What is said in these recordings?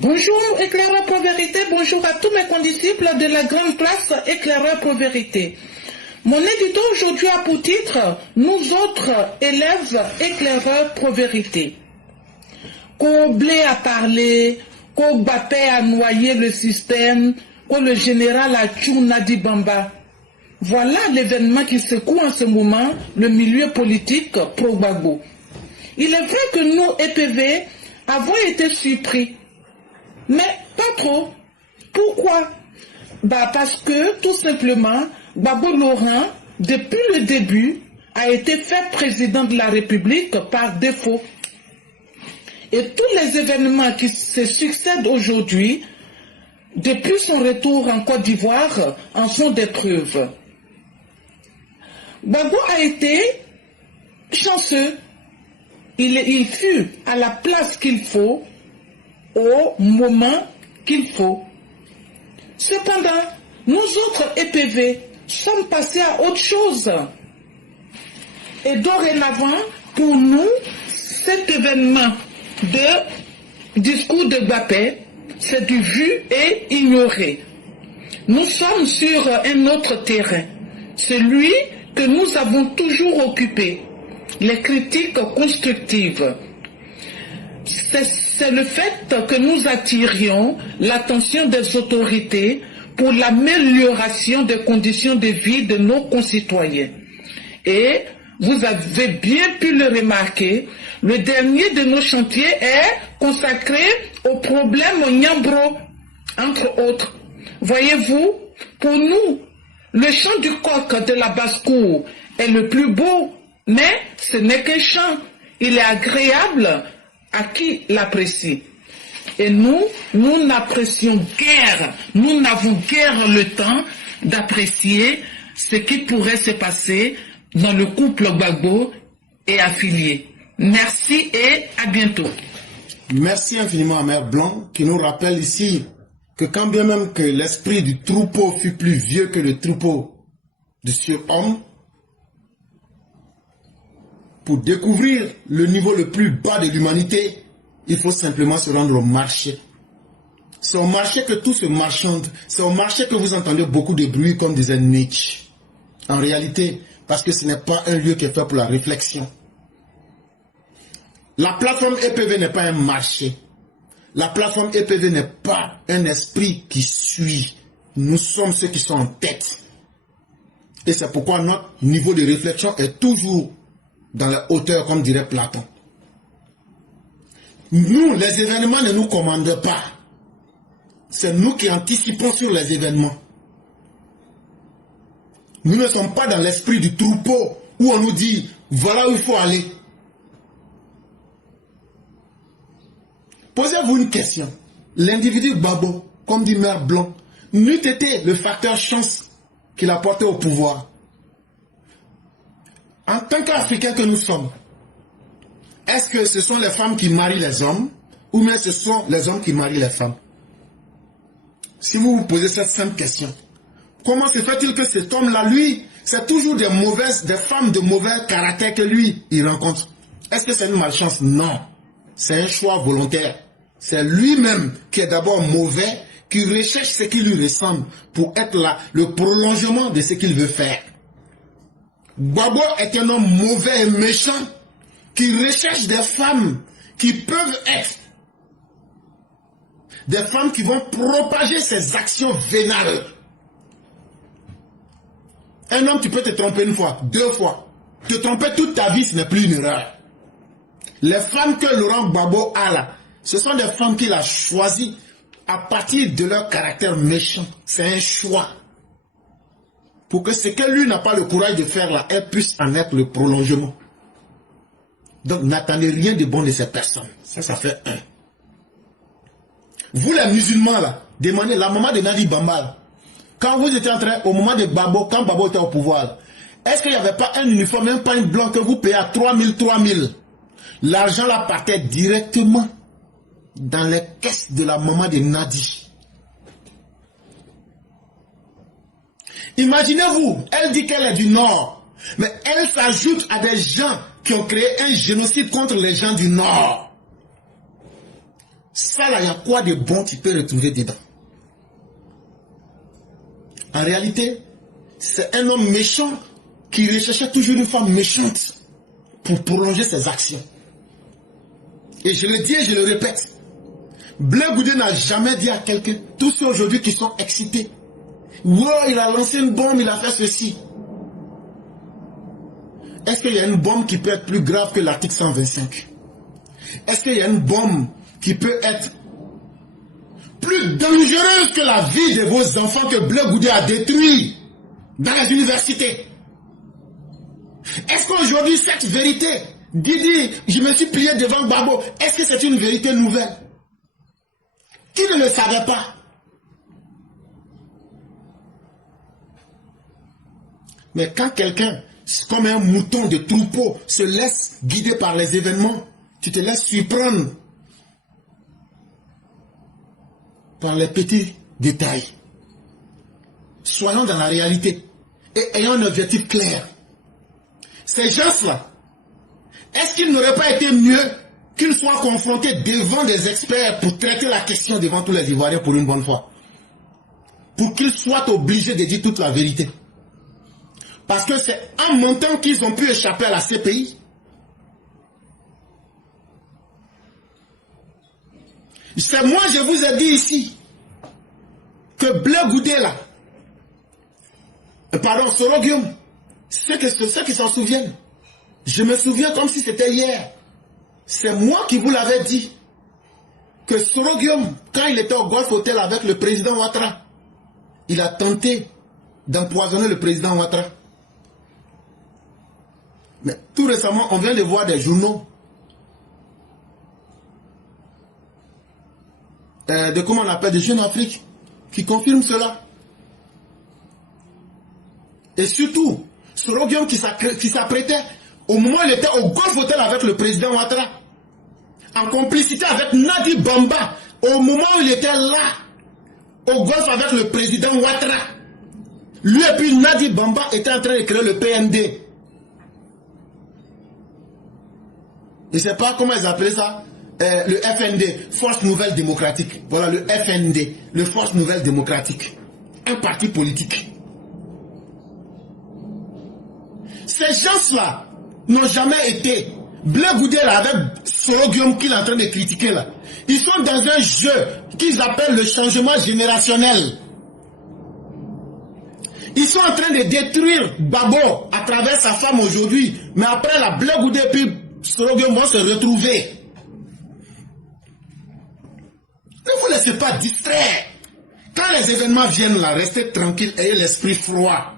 Bonjour éclaireur pour vérité, bonjour à tous mes condisciples de la grande classe éclaireur pour vérité. Mon édito aujourd'hui a pour titre « Nous autres élèves éclaireurs pour vérité ». Qu'au blé a parlé, qu'au Bapé a noyé le système, qu'au le général a tué Nadi Bamba. Voilà l'événement qui secoue en ce moment le milieu politique pro-Gbagbo. Il est vrai que nous, EPV, avons été surpris. Mais pas trop. Pourquoi? Parce que, tout simplement, Gbagbo Laurent, depuis le début, a été fait président de la République par défaut. Et tous les événements qui se succèdent aujourd'hui, depuis son retour en Côte d'Ivoire, en sont des preuves. Gbagbo a été chanceux. Il fut à la place qu'il faut, au moment qu'il faut. Cependant, nous autres EPV sommes passés à autre chose. Et dorénavant, pour nous, cet événement de discours de Bapé, c'est du vu et ignoré. Nous sommes sur un autre terrain, celui que nous avons toujours occupé, les critiques constructives. C'est le fait que nous attirions l'attention des autorités pour l'amélioration des conditions de vie de nos concitoyens. Et vous avez bien pu le remarquer, le dernier de nos chantiers est consacré au problème au Niambro, entre autres. Voyez-vous, pour nous, le chant du coq de la basse-cour est le plus beau, mais ce n'est qu'un chant. Il est agréable à qui l'apprécie. Et nous n'apprécions guère, nous n'avons guère le temps d'apprécier ce qui pourrait se passer dans le couple Gbagbo et affilié. Merci et à bientôt. Merci infiniment à Mère Blanc qui nous rappelle ici que quand bien même que l'esprit du troupeau fut plus vieux que le troupeau du surhomme, pour découvrir le niveau le plus bas de l'humanité, il faut simplement se rendre au marché. C'est au marché que tout se marchande. C'est au marché que vous entendez beaucoup de bruit, comme disait Nietzsche. En réalité, parce que ce n'est pas un lieu qui est fait pour la réflexion. La plateforme EPV n'est pas un marché. La plateforme EPV n'est pas un esprit qui suit. Nous sommes ceux qui sont en tête. Et c'est pourquoi notre niveau de réflexion est toujours dans la hauteur, comme dirait Platon. Nous, les événements ne nous commandent pas. C'est nous qui anticipons sur les événements. Nous ne sommes pas dans l'esprit du troupeau où on nous dit, voilà où il faut aller. Posez-vous une question. L'individu Gbagbo, comme dit Mère Blanc, n'eût été le facteur chance qu'il a porté au pouvoir. En tant qu'Africains que nous sommes, est-ce que ce sont les femmes qui marient les hommes ou bien ce sont les hommes qui marient les femmes? Si vous vous posez cette simple question, comment se fait-il que cet homme-là, lui, c'est toujours des femmes de mauvais caractère que lui, il rencontre? Est-ce que c'est une malchance? Non. C'est un choix volontaire. C'est lui-même qui est d'abord mauvais, qui recherche ce qui lui ressemble pour être là, le prolongement de ce qu'il veut faire. Gbagbo est un homme mauvais et méchant qui recherche des femmes qui peuvent être des femmes qui vont propager ses actions vénales. Un homme, tu peux te tromper une fois, deux fois. Te tromper toute ta vie, ce n'est plus une erreur. Les femmes que Laurent Gbagbo a là, ce sont des femmes qu'il a choisies à partir de leur caractère méchant. C'est un choix. Pour que ce que lui n'a pas le courage de faire là, elle puisse en être le prolongement. Donc n'attendez rien de bon de ces personnes. Ça fait un. Vous les musulmans là, demandez la maman de Nadi Bamba là, quand vous étiez en train, au moment de Gbagbo, quand Gbagbo était au pouvoir, est-ce qu'il n'y avait pas un uniforme, même pas une blanc que vous payez à 3000? L'argent là partait directement dans les caisses de la maman de Nadi. Imaginez-vous, elle dit qu'elle est du Nord, mais elle s'ajoute à des gens qui ont créé un génocide contre les gens du Nord. Ça là, il y a quoi de bon tu peux retrouver dedans? En réalité, c'est un homme méchant qui recherchait toujours une femme méchante pour prolonger ses actions. Et je le dis et je le répète, Blé Goudé n'a jamais dit à quelqu'un, tous ceux aujourd'hui qui sont excités, wow, il a lancé une bombe, il a fait ceci. Est-ce qu'il y a une bombe qui peut être plus grave que l'article 125? Est-ce qu'il y a une bombe qui peut être plus dangereuse que la vie de vos enfants que Blé Goudé a détruit dans les universités? Est-ce qu'aujourd'hui cette vérité, Didi, je me suis plié devant Babo, est-ce que c'est une vérité nouvelle? Qui ne le savait pas? Mais quand quelqu'un, comme un mouton de troupeau, se laisse guider par les événements, tu te laisses surprendre par les petits détails. Soyons dans la réalité et ayons un objectif clair. Ces gens-là, est-ce qu'il n'aurait pas été mieux qu'ils soient confrontés devant des experts pour traiter la question devant tous les Ivoiriens pour une bonne fois? Pour qu'ils soient obligés de dire toute la vérité. Parce que c'est en mentant qu'ils ont pu échapper à la CPI. C'est moi, je vous ai dit ici, que Blé Goudé là, pardon, Soro Guillaume, ceux qui s'en souviennent, je me souviens comme si c'était hier. C'est moi qui vous l'avais dit, que Soro Guillaume, quand il était au Golf Hotel avec le président Ouattara, il a tenté d'empoisonner le président Ouattara. Mais tout récemment, on vient de voir des journaux de comment on appelle, des Jeunes Afrique, qui confirment cela. Et surtout, Soro Guillaume qui s'apprêtait, au moment où il était au Golf Hotel avec le président Ouattara, en complicité avec Nadi Bamba, au moment où il était là, au Golf avec le président Ouattara, lui et puis Nadi Bamba étaient en train de créer le PND. Je ne sais pas comment ils appelaient ça, le FND, Force Nouvelle Démocratique. Voilà le FND, le Force Nouvelle Démocratique. Un parti politique. Ces gens-là n'ont jamais été. Blé Goudé là, avec Soro Guillaume qu'il est en train de critiquer là. Ils sont dans un jeu qu'ils appellent le changement générationnel. Ils sont en train de détruire Babo à travers sa femme aujourd'hui. Mais après la Blé Goudé puis Soro Guillaume vont se retrouver. Ne vous laissez pas distraire. Quand les événements viennent là, restez tranquille, ayez l'esprit froid.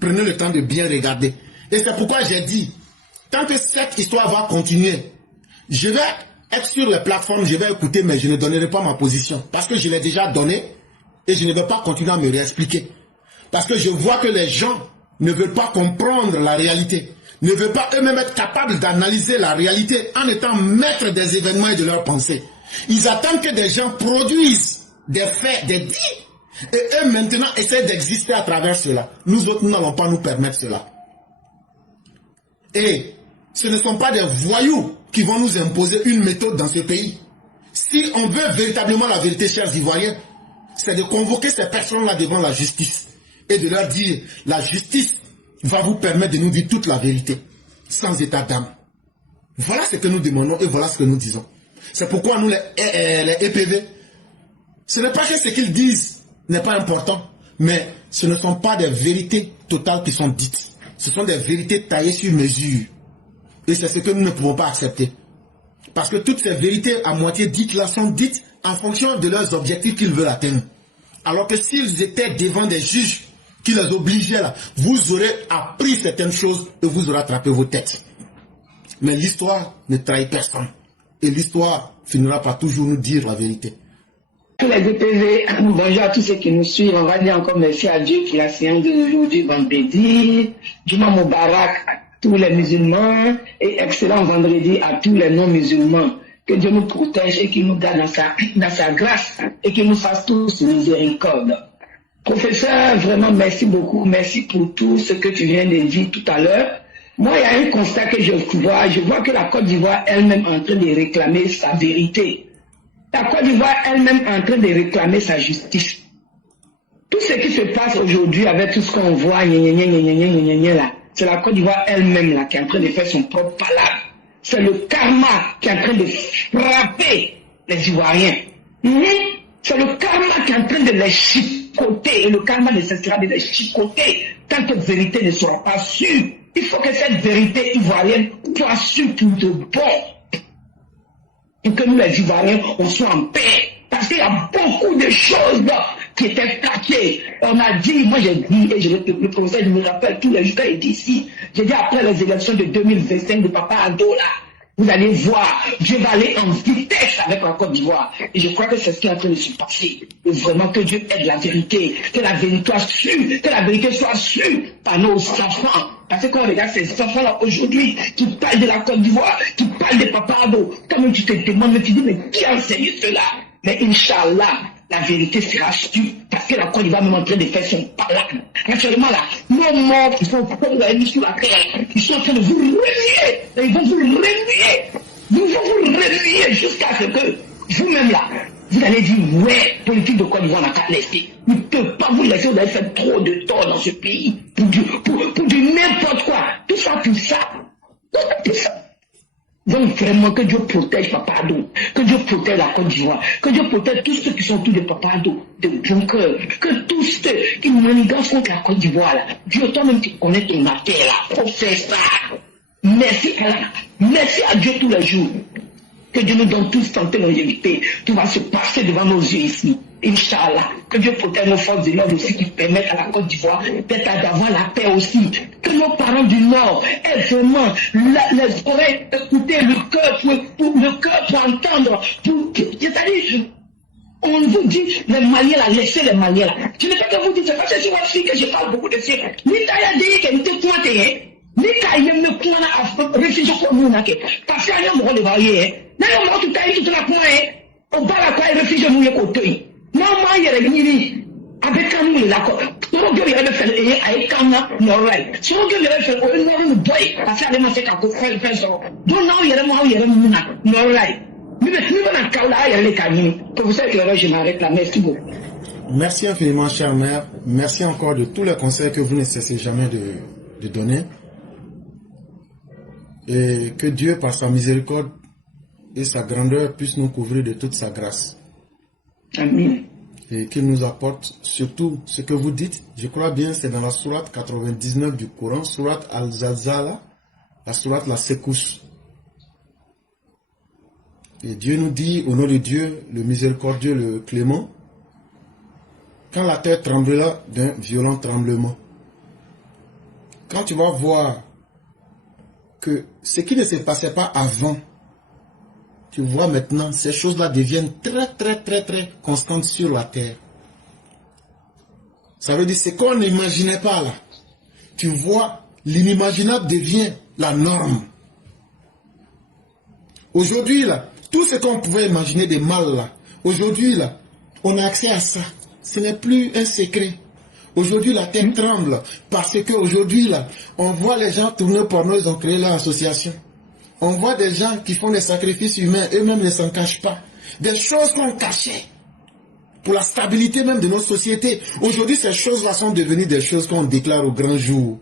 Prenez le temps de bien regarder. Et c'est pourquoi j'ai dit, tant que cette histoire va continuer, je vais être sur les plateformes, je vais écouter, mais je ne donnerai pas ma position. Parce que je l'ai déjà donnée et je ne vais pas continuer à me réexpliquer. Parce que je vois que les gens ne veulent pas comprendre la réalité. Ne veulent pas eux-mêmes être capables d'analyser la réalité en étant maîtres des événements et de leurs pensées. Ils attendent que des gens produisent des faits, des dits, et eux maintenant essaient d'exister à travers cela. Nous autres, nous n'allons pas nous permettre cela. Et ce ne sont pas des voyous qui vont nous imposer une méthode dans ce pays. Si on veut véritablement la vérité, chers Ivoiriens, c'est de convoquer ces personnes-là devant la justice et de leur dire, la justice va vous permettre de nous dire toute la vérité, sans état d'âme. Voilà ce que nous demandons et voilà ce que nous disons. C'est pourquoi nous, les EPV, ce n'est pas que ce qu'ils disent n'est pas important, mais ce ne sont pas des vérités totales qui sont dites. Ce sont des vérités taillées sur mesure. Et c'est ce que nous ne pouvons pas accepter. Parce que toutes ces vérités à moitié dites là sont dites en fonction de leurs objectifs qu'ils veulent atteindre. Alors que s'ils étaient devant des juges qui les obligeaient là, vous aurez appris certaines choses et vous aurez attrapé vos têtes. Mais l'histoire ne trahit personne. Et l'histoire finira par toujours nous dire la vérité. Tous les EPV, bonjour à tous ceux qui nous suivent. On va dire encore merci à Dieu pour la séance d'aujourd'hui, vendredi. Juma Moubarak à tous les musulmans et excellent vendredi à tous les non-musulmans. Que Dieu nous protège et qu'il nous garde dans sa grâce et qu'il nous fasse tous miséricorde. Professeur, vraiment merci beaucoup. Merci pour tout ce que tu viens de dire tout à l'heure. Moi, il y a un constat que je vois que la Côte d'Ivoire elle-même est en train de réclamer sa vérité. La Côte d'Ivoire elle-même est en train de réclamer sa justice. Tout ce qui se passe aujourd'hui avec tout ce qu'on voit, là, c'est la Côte d'Ivoire elle-même là qui est en train de faire son propre palabre. C'est le karma qui est en train de frapper les Ivoiriens. C'est le karma qui est en train de les chicoter. Et le karma ne cessera de les chicoter tant que la vérité ne sera pas sûre. Il faut que cette vérité ivoirienne soit sûre pour de bon. Pour que nous les Ivoiriens, on soit en paix. Parce qu'il y a beaucoup de choses là qui étaient cachées. On a dit, moi j'ai dit, et le professeur, je me rappelle tous les jours, il dit ici, j'ai dit après les élections de 2025 de Papa Ado là, vous allez voir, Dieu va aller en vitesse avec la Côte d'Ivoire. Et je crois que c'est ce qui est en train de se passer. Et vraiment que Dieu aide la vérité, que la vérité soit sûre, que la vérité soit sûre par nos enfants. Parce que quand on regarde ces enfants-là aujourd'hui, qui parlent de la Côte d'Ivoire, qui parlent de Papa Ado, comme tu te demandes, tu dis, mais qui a enseigné cela? Mais Inch'Allah, la vérité sera sûre, parce que la Côte d'Ivoire est en train de faire son palabre. Naturellement là, nos morts qui sont comme la sur la terre, ils sont en train de vous renier, ils vont vous renier, ils vont vous renier jusqu'à ce que vous-même là, vous allez dire, ouais, politique de Côte d'Ivoire n'a qu'à laisser. Vous ne pouvez pas vous laisser, vous avez fait trop de tort dans ce pays, pour du n'importe quoi. Tout ça, tout ça. Donc vraiment que Dieu protège Papa Ado, que Dieu protège la Côte d'Ivoire, que Dieu protège tous ceux qui sont tous des Papa Ado, de bon cœur, que tous ceux qui manigancent contre la Côte d'Ivoire là, Dieu toi-même tu connais ton affaire là, faut faire ça. Merci Allah, merci à Dieu tous les jours. Que Dieu nous donne tous santé, longévité. Tout va se passer devant nos yeux ici. Inch'Allah. Que Dieu protège nos forces de l'ordre aussi qui permettent à la Côte d'Ivoire peut-être d'avoir la paix aussi. Que nos parents du Nord aient vraiment les oreilles écouter, le cœur pour entendre. C'est-à-dire, on vous dit, les Maliens là, laissez les Maliens là. Je ne peux pas vous dire, c'est parce que sur votre fille que je parle beaucoup de ça. Ni t'as dit que nous te pointez, ni t'as eu me pointer à réfugier comme nous, parce qu'il y a un moment de varier. Non, non, tout à tout la point, au bas la quoi, réfugié nous, côté. Non, moi, il y a des avec un mille d'accord. Son Dieu, il avait fait, avec un moral. Son Dieu, il avait fait, on va nous boy, parce qu'elle m'a fait qu'à faire ça. Donc, non, il y a un moral. Mais nous, on a qu'à là, il y a les canines. Pour vous savez que je m'arrête là, merci beaucoup. Merci infiniment, chère mère. Merci encore de tous les conseils que vous ne cessez jamais de donner. Et que Dieu, par sa miséricorde et sa grandeur, puisse nous couvrir de toute sa grâce. Amen. Et qu'il nous apporte surtout ce que vous dites. Je crois bien, c'est dans la sourate 99 du Coran, sourate Al-Zalzala, la sourate la Secousse. Et Dieu nous dit, au nom de Dieu, le miséricordieux, le clément, quand la terre tremblera d'un violent tremblement, quand tu vas voir que ce qui ne se passait pas avant, tu vois maintenant, ces choses-là deviennent très constantes sur la terre. Ça veut dire, ce qu'on n'imaginait pas là. Tu vois, l'inimaginable devient la norme. Aujourd'hui là, tout ce qu'on pouvait imaginer de mal là, aujourd'hui là, on a accès à ça. Ce n'est plus un secret. Aujourd'hui, la terre tremble parce qu'aujourd'hui, là, on voit les gens tourner porno, ils ont créé leur association. On voit des gens qui font des sacrifices humains, eux-mêmes ne s'en cachent pas. Des choses qu'on cachait pour la stabilité même de notre société. Aujourd'hui, ces choses-là sont devenues des choses qu'on déclare au grand jour.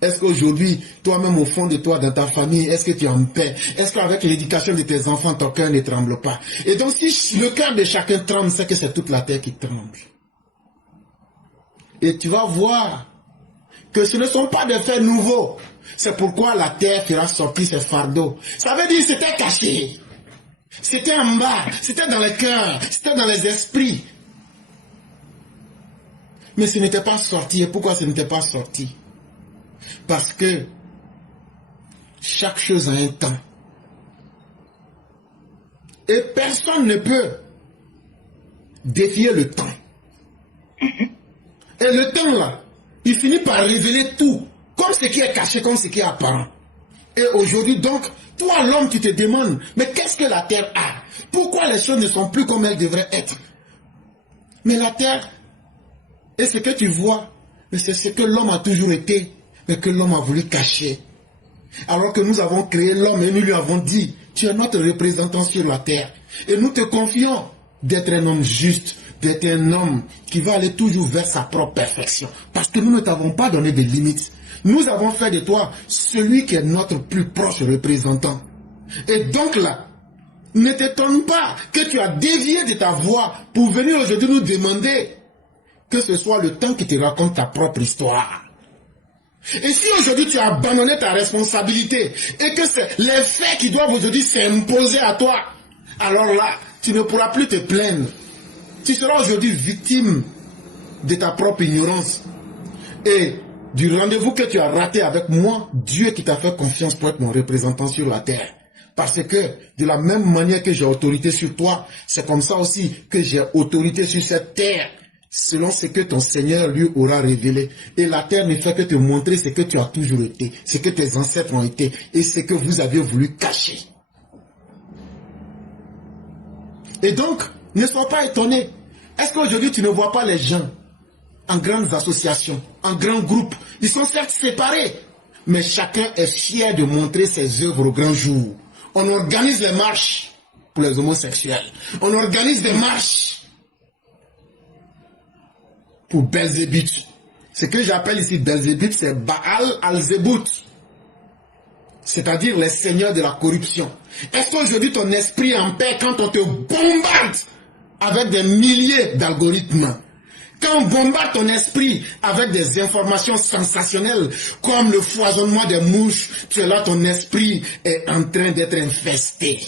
Est-ce qu'aujourd'hui, toi-même au fond de toi, dans ta famille, est-ce que tu es en paix? Est-ce qu'avec l'éducation de tes enfants, ton cœur ne tremble pas? Et donc, si le cœur de chacun tremble, c'est que c'est toute la terre qui tremble. Et tu vas voir que ce ne sont pas des faits nouveaux. C'est pourquoi la terre fera sortir ses fardeaux. Ça veut dire que c'était caché. C'était en bas. C'était dans les cœurs. C'était dans les esprits. Mais ce n'était pas sorti. Et pourquoi ce n'était pas sorti? Parce que chaque chose a un temps. Et personne ne peut défier le temps. Et le temps là, il finit par révéler tout, comme ce qui est caché, comme ce qui est apparent. Et aujourd'hui donc, toi l'homme, tu te demandes, mais qu'est-ce que la terre a? Pourquoi les choses ne sont plus comme elles devraient être? Mais la terre, et ce que tu vois, c'est ce que l'homme a toujours été, mais que l'homme a voulu cacher. Alors que nous avons créé l'homme et nous lui avons dit, tu es notre représentant sur la terre. Et nous te confions d'être un homme juste, d'être un homme qui va aller toujours vers sa propre perfection. Parce que nous ne t'avons pas donné de limites. Nous avons fait de toi celui qui est notre plus proche représentant. Et donc là, ne t'étonne pas que tu as dévié de ta voie pour venir aujourd'hui nous demander que ce soit le temps qui te raconte ta propre histoire. Et si aujourd'hui tu as abandonné ta responsabilité et que c'est les faits qui doivent aujourd'hui s'imposer à toi, alors là, tu ne pourras plus te plaindre. Tu seras aujourd'hui victime de ta propre ignorance et du rendez-vous que tu as raté avec moi, Dieu qui t'a fait confiance pour être mon représentant sur la terre. Parce que de la même manière que j'ai autorité sur toi, c'est comme ça aussi que j'ai autorité sur cette terre, selon ce que ton Seigneur lui aura révélé. Et la terre ne fait que te montrer ce que tu as toujours été, ce que tes ancêtres ont été et ce que vous avez voulu cacher. Et donc, ne sois pas étonné. Est-ce qu'aujourd'hui tu ne vois pas les gens en grandes associations, en grands groupes? Ils sont certes séparés, mais chacun est fier de montrer ses œuvres au grand jour. On organise les marches pour les homosexuels. On organise des marches pour Belzébuth. Ce que j'appelle ici Belzébuth, c'est Baal al-Zébout. C'est-à-dire les seigneurs de la corruption. Est-ce qu'aujourd'hui ton esprit est en paix quand on te bombarde avec des milliers d'algorithmes? Quand on bombarde ton esprit avec des informations sensationnelles comme le foisonnement des mouches, tu es là, ton esprit est en train d'être infesté.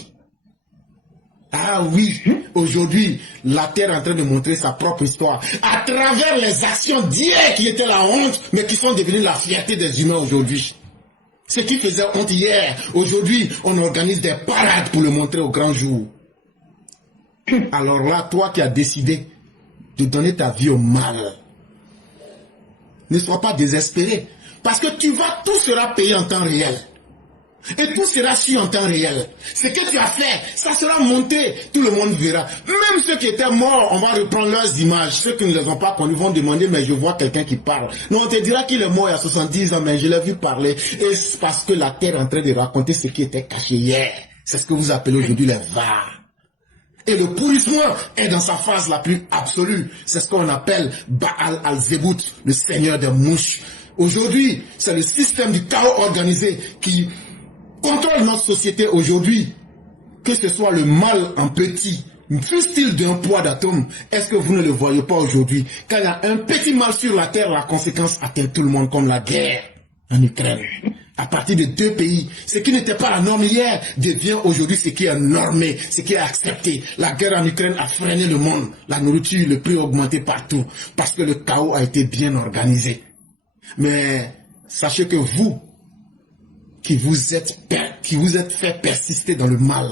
Ah oui, aujourd'hui, la terre est en train de montrer sa propre histoire à travers les actions d'hier qui étaient la honte, mais qui sont devenues la fierté des humains aujourd'hui. Ce qui faisait honte hier, aujourd'hui, on organise des parades pour le montrer au grand jour. Alors là, toi qui as décidé de donner ta vie au mal, ne sois pas désespéré, parce que tout sera payé en temps réel. Et tout sera su en temps réel. Ce que tu as fait, ça sera monté, tout le monde verra. Même ceux qui étaient morts, on va reprendre leurs images. Ceux qui ne les ont pas connus vont demander, mais je vois quelqu'un qui parle. Non, on te dira qu'il est mort il y a 70 ans, mais je l'ai vu parler. Et c'est parce que la terre est en train de raconter ce qui était caché hier. C'est ce que vous appelez aujourd'hui les VAR. Et le pourrissement est dans sa phase la plus absolue. C'est ce qu'on appelle Baal al-Zébout, le seigneur des mouches. Aujourd'hui, c'est le système du chaos organisé qui contrôle notre société aujourd'hui. Que ce soit le mal en petit, fût-il d'un poids d'atome, est-ce que vous ne le voyez pas aujourd'hui? Quand il y a un petit mal sur la terre, la conséquence atteint tout le monde, comme la guerre en Ukraine. À partir de 2 pays, ce qui n'était pas la norme hier devient aujourd'hui ce qui est normé, ce qui est accepté. La guerre en Ukraine a freiné le monde, la nourriture, le prix a augmenté partout, parce que le chaos a été bien organisé. Mais sachez que vous, qui vous êtes fait persister dans le mal,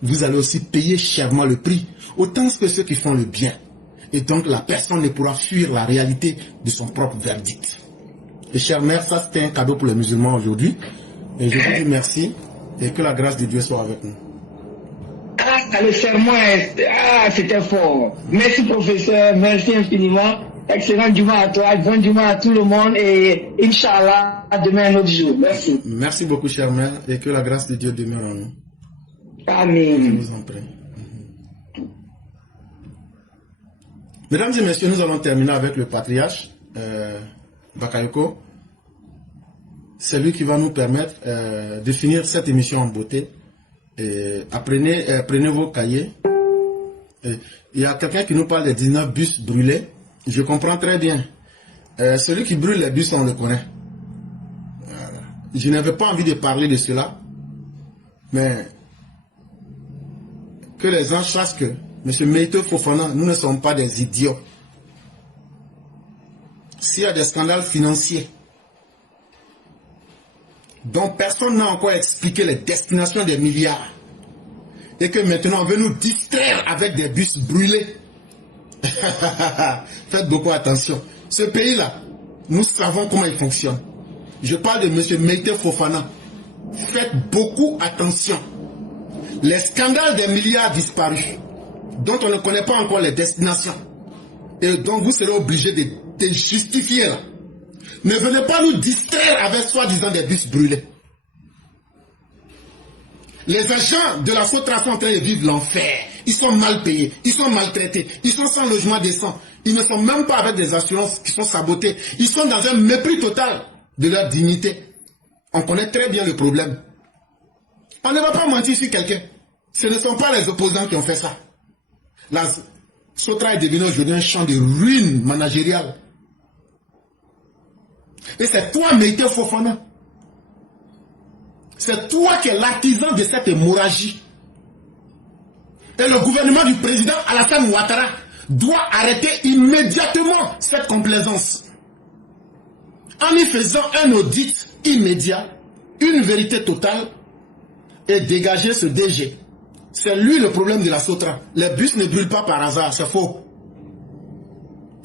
vous allez aussi payer chèrement le prix, autant que ceux qui font le bien. Et donc la personne ne pourra fuir la réalité de son propre verdict. Et chère mère, ça c'était un cadeau pour les musulmans aujourd'hui. Et je vous dis merci et que la grâce de Dieu soit avec nous. Ah, le serment, c'était fort. Merci professeur, merci infiniment. Excellent Juma à toi, bon Juma à tout le monde et Inch'Allah, demain un autre jour. Merci. Merci beaucoup chère mère et que la grâce de Dieu demeure en nous. Amen. Je vous en prie. Mesdames et messieurs, nous allons terminer avec le patriarche Bakayoko. C'est lui qui va nous permettre de finir cette émission en beauté. Prenez vos cahiers. Il y a quelqu'un qui nous parle des 19 bus brûlés. Je comprends très bien. Celui qui brûle les bus, on le connaît. Je n'avais pas envie de parler de cela. Mais que les gens sachent que M. Meïté Fofana, nous ne sommes pas des idiots. S'il y a des scandales financiers dont personne n'a encore expliqué les destinations des milliards et que maintenant on veut nous distraire avec des bus brûlés, faites beaucoup attention. Ce pays-là, nous savons comment il fonctionne. Je parle de M. Meïté Fofana. Faites beaucoup attention. Les scandales des milliards disparus, dont on ne connaît pas encore les destinations, et dont vous serez obligé de justifier là. Ne venez pas nous distraire avec soi-disant des bus brûlés. Les agents de la Sotra sont en train de vivre l'enfer. Ils sont mal payés, ils sont maltraités, ils sont sans logement décent. Ils ne sont même pas avec des assurances qui sont sabotées. Ils sont dans un mépris total de leur dignité. On connaît très bien le problème. On ne va pas mentir sur quelqu'un. Ce ne sont pas les opposants qui ont fait ça. La Sotra est devenue aujourd'hui un champ de ruines managériales. Et c'est toi, Meïté Fofana. C'est toi qui es l'artisan de cette hémorragie. Et le gouvernement du président Alassane Ouattara doit arrêter immédiatement cette complaisance. En y faisant un audit immédiat, une vérité totale, et dégager ce DG. C'est lui le problème de la Sotra. Les bus ne brûlent pas par hasard, c'est faux.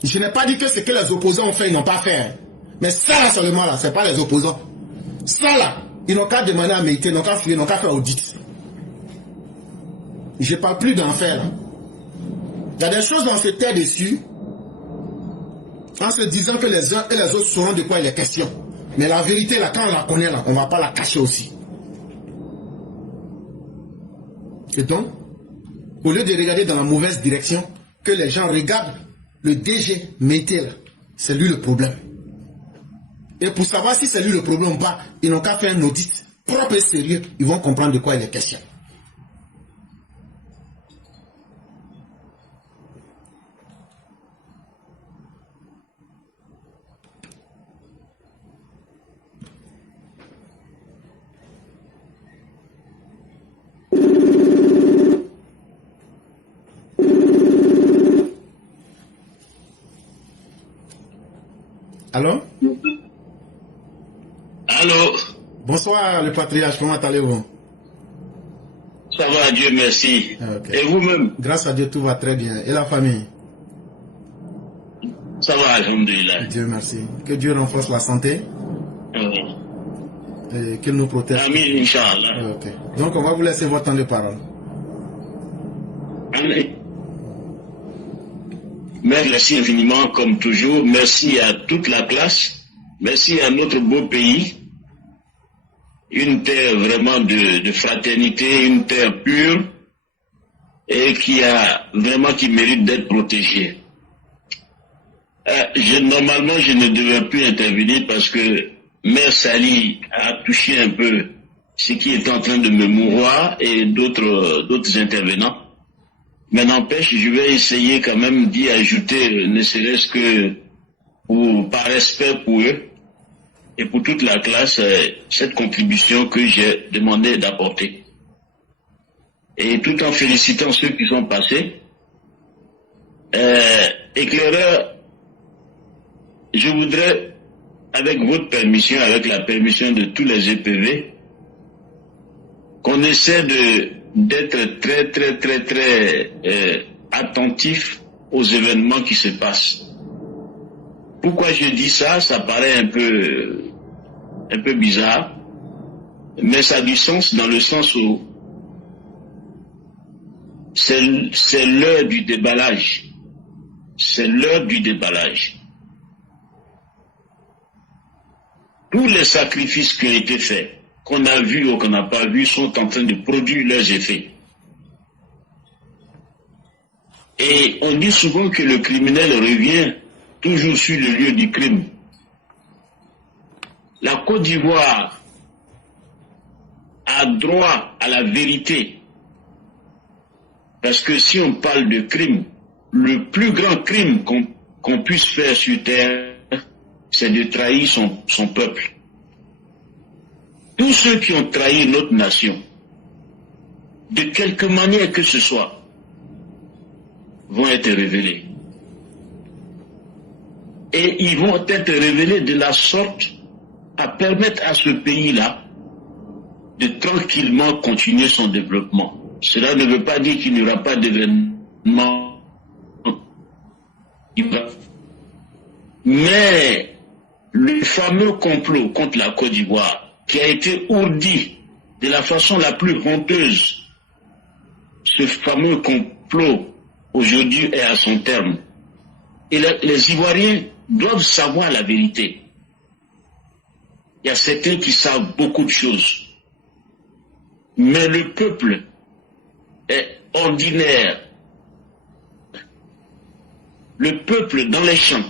Je n'ai pas dit que ce que les opposants ont fait, ils n'ont pas fait. Mais ça là seulement là, c'est pas les opposants. Ça là, ils n'ont qu'à demander à Meïté, ils n'ont qu'à fouiller, ils n'ont qu'à faire audit. Je ne parle plus d'en faire là. Il y a des choses dont on se tait dessus, en se disant que les uns et les autres sauront de quoi il est question. Mais la vérité là, quand on la connaît là, on ne va pas la cacher aussi. Et donc, au lieu de regarder dans la mauvaise direction, que les gens regardent le DG Meïté là, c'est lui le problème. Et pour savoir si c'est lui le problème ou pas, ils n'ont qu'à faire un audit propre et sérieux, ils vont comprendre de quoi il est question. Allô? Allô? Bonsoir le patriarche, comment allez-vous? Ça va, Dieu merci. Okay. Et vous-même? Grâce à Dieu, tout va très bien. Et la famille? Ça va, alhamdoulilah. Dieu merci. Que Dieu renforce la santé. Et qu'il nous protège. Amin, Inch'Allah. Okay. Donc on va vous laisser votre temps de parole. Amen. Merci infiniment, comme toujours. Merci à toute la classe. Merci à notre beau pays. Une terre vraiment de fraternité, une terre pure et qui mérite d'être protégée. Normalement, je ne devais plus intervenir parce que Mère Sali a touché un peu ce qui est en train de me mouvoir et d'autres intervenants. Mais n'empêche, je vais essayer quand même d'y ajouter, ne serait-ce que par respect pour eux et pour toute la classe, cette contribution que j'ai demandé d'apporter. Et tout en félicitant ceux qui sont passés, éclaireur, je voudrais, avec votre permission, avec la permission de tous les EPV, qu'on essaie d'être très attentif aux événements qui se passent. Pourquoi je dis ça? Ça paraît un peu bizarre, mais ça a du sens dans le sens où c'est l'heure du déballage. C'est l'heure du déballage. Tous les sacrifices qui ont été faits, qu'on a vus ou qu'on n'a pas vus, sont en train de produire leurs effets. Et on dit souvent que le criminel revient toujours sur le lieu du crime. La Côte d'Ivoire a droit à la vérité. Parce que si on parle de crime, le plus grand crime qu'on puisse faire sur terre, c'est de trahir son peuple. Tous ceux qui ont trahi notre nation, de quelque manière que ce soit, vont être révélés. Et ils vont être révélés de la sorte à permettre à ce pays-là de tranquillement continuer son développement. Cela ne veut pas dire qu'il n'y aura pas d'événement. Mais le fameux complot contre la Côte d'Ivoire, qui a été ourdi de la façon la plus honteuse, ce fameux complot aujourd'hui est à son terme. Et les Ivoiriens doivent savoir la vérité. Il y a certains qui savent beaucoup de choses. Mais le peuple est ordinaire. Le peuple dans les champs,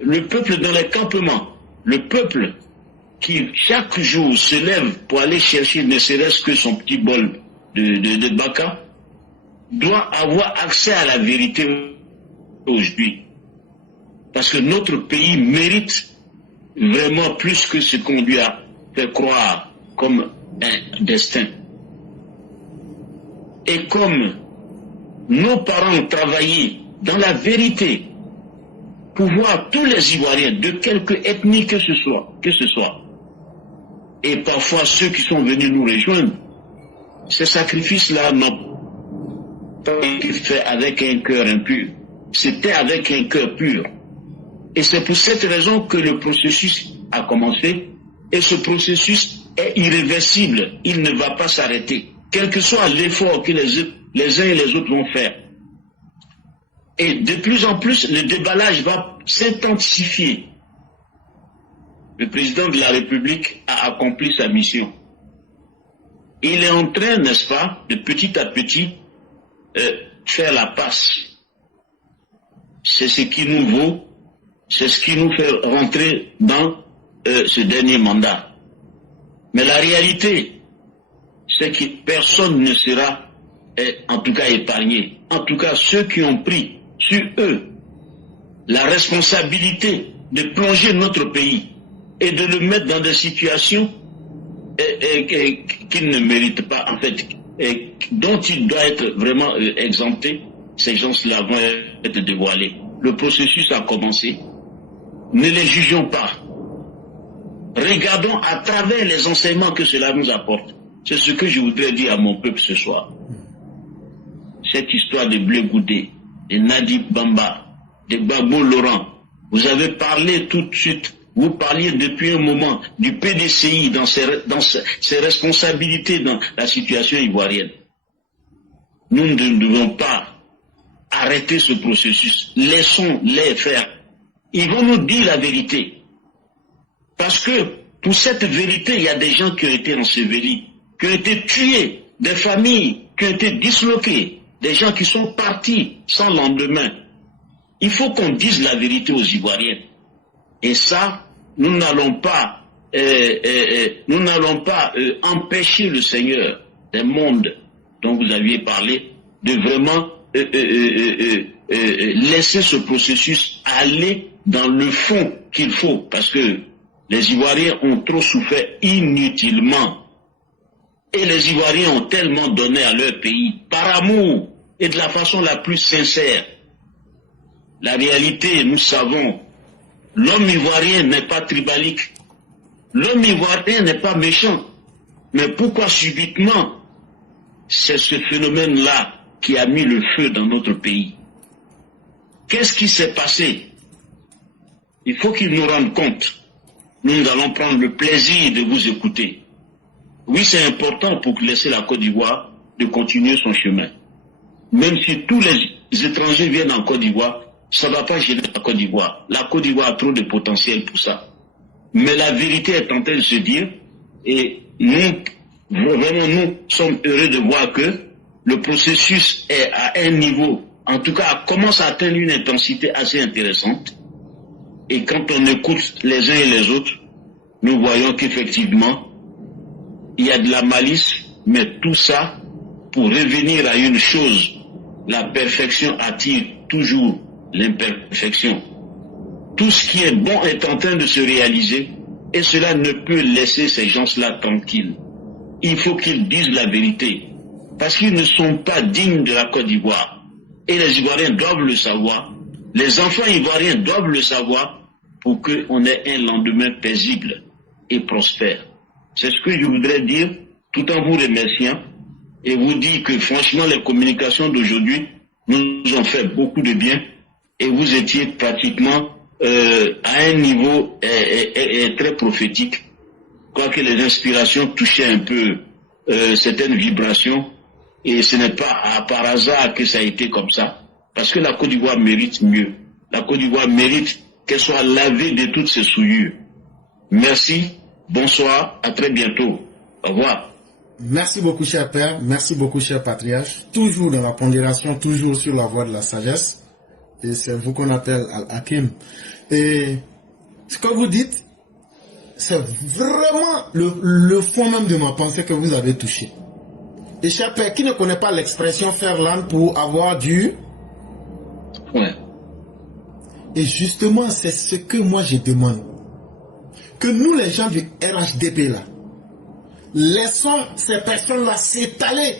le peuple dans les campements, le peuple qui chaque jour se lève pour aller chercher ne serait-ce que son petit bol de baka, doit avoir accès à la vérité aujourd'hui. Parce que notre pays mérite vraiment plus que ce qu'on lui a fait croire comme un destin. Et comme nos parents ont travaillé dans la vérité pour voir tous les Ivoiriens, de quelque ethnie que ce soit, et parfois ceux qui sont venus nous rejoindre, ces sacrifices-là n'ont pas été faits avec un cœur impur. C'était avec un cœur pur. Et c'est pour cette raison que le processus a commencé, et ce processus est irréversible. Il ne va pas s'arrêter, quel que soit l'effort que les uns et les autres vont faire. Et de plus en plus, le déballage va s'intensifier. Le président de la République a accompli sa mission. Il est en train, n'est-ce pas, de petit à petit faire la passe. C'est ce qui nous vaut, c'est ce qui nous fait rentrer dans ce dernier mandat. Mais la réalité, c'est que personne ne sera, en tout cas, épargné. En tout cas, ceux qui ont pris sur eux la responsabilité de plonger notre pays et de le mettre dans des situations qu'il ne mérite pas, en fait, dont il doit être vraiment exempté, ces gens-là vont être dévoilés. Le processus a commencé. Ne les jugeons pas. Regardons à travers les enseignements que cela nous apporte. C'est ce que je voudrais dire à mon peuple ce soir. Cette histoire de Blé Goudé, de Nadib Bamba, de Gbagbo Laurent, vous avez parlé tout de suite, vous parliez depuis un moment du PDCI dans ses responsabilités dans la situation ivoirienne. Nous ne devons pas arrêter ce processus. Laissons-les faire. Ils vont nous dire la vérité. Parce que pour cette vérité, il y a des gens qui ont été ensevelis, qui ont été tués, des familles qui ont été disloquées, des gens qui sont partis sans lendemain. Il faut qu'on dise la vérité aux Ivoiriens. Et ça, nous n'allons pas empêcher le Seigneur des mondes dont vous aviez parlé de vraiment laisser ce processus aller dans le fond qu'il faut, parce que les Ivoiriens ont trop souffert inutilement. Et les Ivoiriens ont tellement donné à leur pays, par amour et de la façon la plus sincère. La réalité, nous savons, l'homme ivoirien n'est pas tribalique. L'homme ivoirien n'est pas méchant. Mais pourquoi subitement, c'est ce phénomène-là qui a mis le feu dans notre pays? Qu'est-ce qui s'est passé? Il faut qu'ils nous rendent compte. Nous allons prendre le plaisir de vous écouter. Oui, c'est important pour laisser la Côte d'Ivoire de continuer son chemin. Même si tous les étrangers viennent en Côte d'Ivoire, ça ne va pas gêner la Côte d'Ivoire. La Côte d'Ivoire a trop de potentiel pour ça. Mais la vérité est en train de se dire, et nous sommes heureux de voir que le processus est à un niveau, en tout cas commence à atteindre une intensité assez intéressante. Et quand on écoute les uns et les autres, nous voyons qu'effectivement, il y a de la malice, mais tout ça pour revenir à une chose. La perfection attire toujours l'imperfection. Tout ce qui est bon est en train de se réaliser et cela ne peut laisser ces gens-là tranquilles. Il faut qu'ils disent la vérité parce qu'ils ne sont pas dignes de la Côte d'Ivoire. Et les Ivoiriens doivent le savoir. Les enfants ivoiriens doivent le savoir pour qu'on ait un lendemain paisible et prospère. C'est ce que je voudrais dire tout en vous remerciant et vous dire que franchement les communications d'aujourd'hui nous ont fait beaucoup de bien et vous étiez pratiquement à un niveau très prophétique. Je crois que les inspirations touchaient un peu certaines vibrations et ce n'est pas par hasard que ça a été comme ça parce que la Côte d'Ivoire mérite mieux. La Côte d'Ivoire mérite qu'elle soit lavée de toutes ses souillures. Merci, bonsoir, à très bientôt. Au revoir. Merci beaucoup, cher père. Merci beaucoup, cher patriarche. Toujours dans la pondération, toujours sur la voie de la sagesse. Et c'est vous qu'on appelle Al-Hakim. Et ce que vous dites, c'est vraiment le fond même de ma pensée que vous avez touché. Et cher père, qui ne connaît pas l'expression faire l'âne pour avoir du... Ouais. Et justement, c'est ce que moi je demande. Que nous, les gens du RHDP là, laissons ces personnes-là s'étaler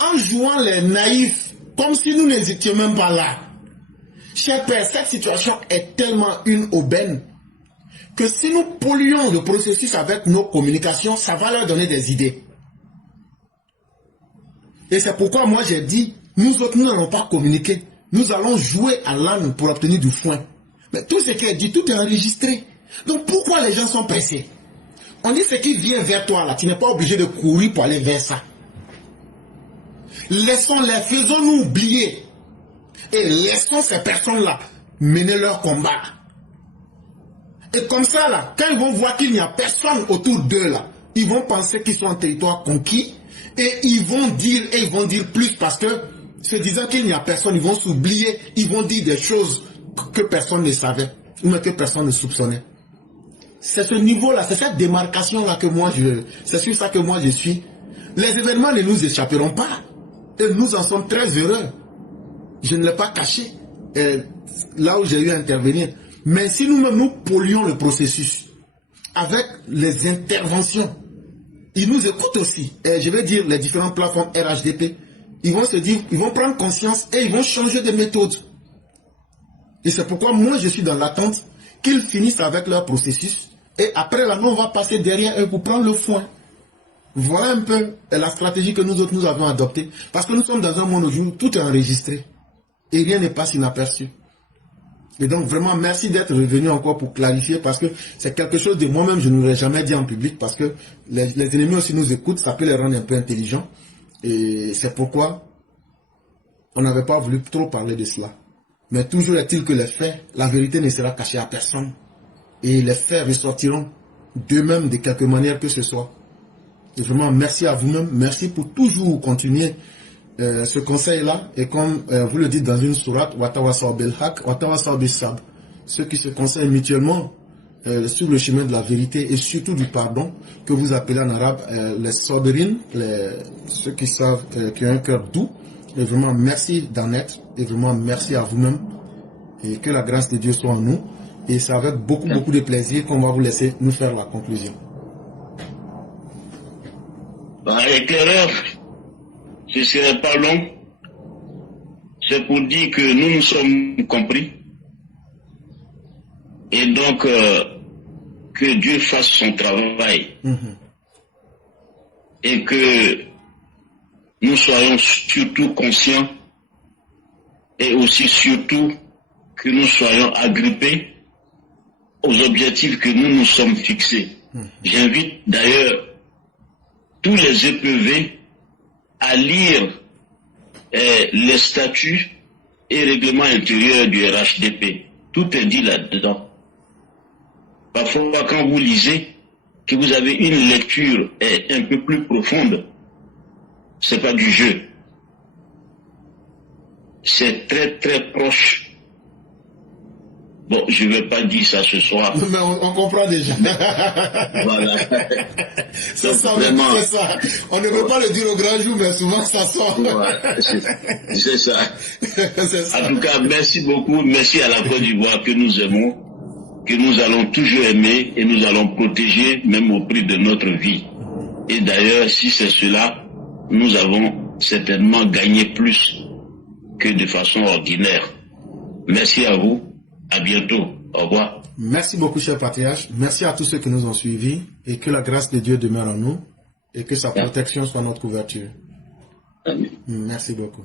en jouant les naïfs, comme si nous n'étions même pas là. Cher père, cette situation est tellement une aubaine que si nous polluons le processus avec nos communications, ça va leur donner des idées. Et c'est pourquoi moi j'ai dit, nous autres, nous n'allons pas communiquer. Nous allons jouer à l'âne pour obtenir du foin. Mais tout ce qui est dit, tout est enregistré. Donc pourquoi les gens sont pressés? On dit ce qui vient vers toi là, tu n'es pas obligé de courir pour aller vers ça. Laissons-les, faisons-nous oublier. Et laissons ces personnes-là mener leur combat. Et comme ça, là, quand ils vont voir qu'il n'y a personne autour d'eux, là, ils vont penser qu'ils sont en territoire conquis. Et ils vont dire plus parce que, se disant qu'il n'y a personne, ils vont s'oublier. Ils vont dire des choses que personne ne savait, ou même que personne ne soupçonnait. C'est ce niveau-là, c'est cette démarcation-là que moi, c'est sur ça que moi je suis. Les événements ne nous échapperont pas. Et nous en sommes très heureux. Je ne l'ai pas caché, là où j'ai eu à intervenir. Mais si nous-mêmes nous polluons le processus avec les interventions, ils nous écoutent aussi. Et je vais dire les différents plateformes RHDP, ils vont se dire, ils vont prendre conscience et ils vont changer de méthode. Et c'est pourquoi moi je suis dans l'attente qu'ils finissent avec leur processus. Et après là, nous on va passer derrière eux pour prendre le foin. Voilà un peu la stratégie que nous autres nous avons adoptée. Parce que nous sommes dans un monde où tout est enregistré. Et rien ne passe inaperçu. Et donc vraiment merci d'être revenu encore pour clarifier, parce que c'est quelque chose de moi-même je n'aurais jamais dit en public, parce que les ennemis aussi nous écoutent, ça peut les rendre un peu intelligents. Et c'est pourquoi on n'avait pas voulu trop parler de cela. Mais toujours est-il que les faits, la vérité ne sera cachée à personne. Et les faits ressortiront d'eux-mêmes de quelque manière que ce soit. Et vraiment merci à vous-même, merci pour toujours continuer ce conseil-là. Et comme vous le dites dans une sourate, Watawasaw bil haq, Watawasaw bis sabr, ceux qui se conseillent mutuellement sur le chemin de la vérité et surtout du pardon, que vous appelez en arabe les sabirin, ceux qui savent, qui ont un cœur doux. Et vraiment merci d'en être, et vraiment merci à vous-même, et que la grâce de Dieu soit en nous. Et c'est avec beaucoup de plaisir qu'on va vous laisser nous faire la conclusion. Éclaireur, ce ne serait pas long. C'est pour dire que nous nous sommes compris. Et donc, que Dieu fasse son travail. Et que nous soyons surtout conscients, et aussi surtout que nous soyons agrippés aux objectifs que nous nous sommes fixés. J'invite d'ailleurs tous les EPV à lire les statuts et règlements intérieurs du RHDP. Tout est dit là-dedans. Parfois, quand vous lisez, que vous avez une lecture un peu plus profonde, c'est pas du jeu. C'est très très proche. Bon, je ne vais pas dire ça ce soir. Mais on comprend déjà. Voilà. C'est ça, vraiment. C'est ça. On ne veut pas le dire au grand jour, mais souvent ça sort. Ouais, c'est ça. Ça. En tout cas, merci beaucoup. Merci à la Côte d'Ivoire que nous aimons, que nous allons toujours aimer et nous allons protéger même au prix de notre vie. Et d'ailleurs, si c'est cela, nous avons certainement gagné plus que de façon ordinaire. Merci à vous. À bientôt. Au revoir. Merci beaucoup, cher patriarche. Merci à tous ceux qui nous ont suivis, et que la grâce de Dieu demeure en nous et que sa protection soit notre couverture. Amen. Merci beaucoup.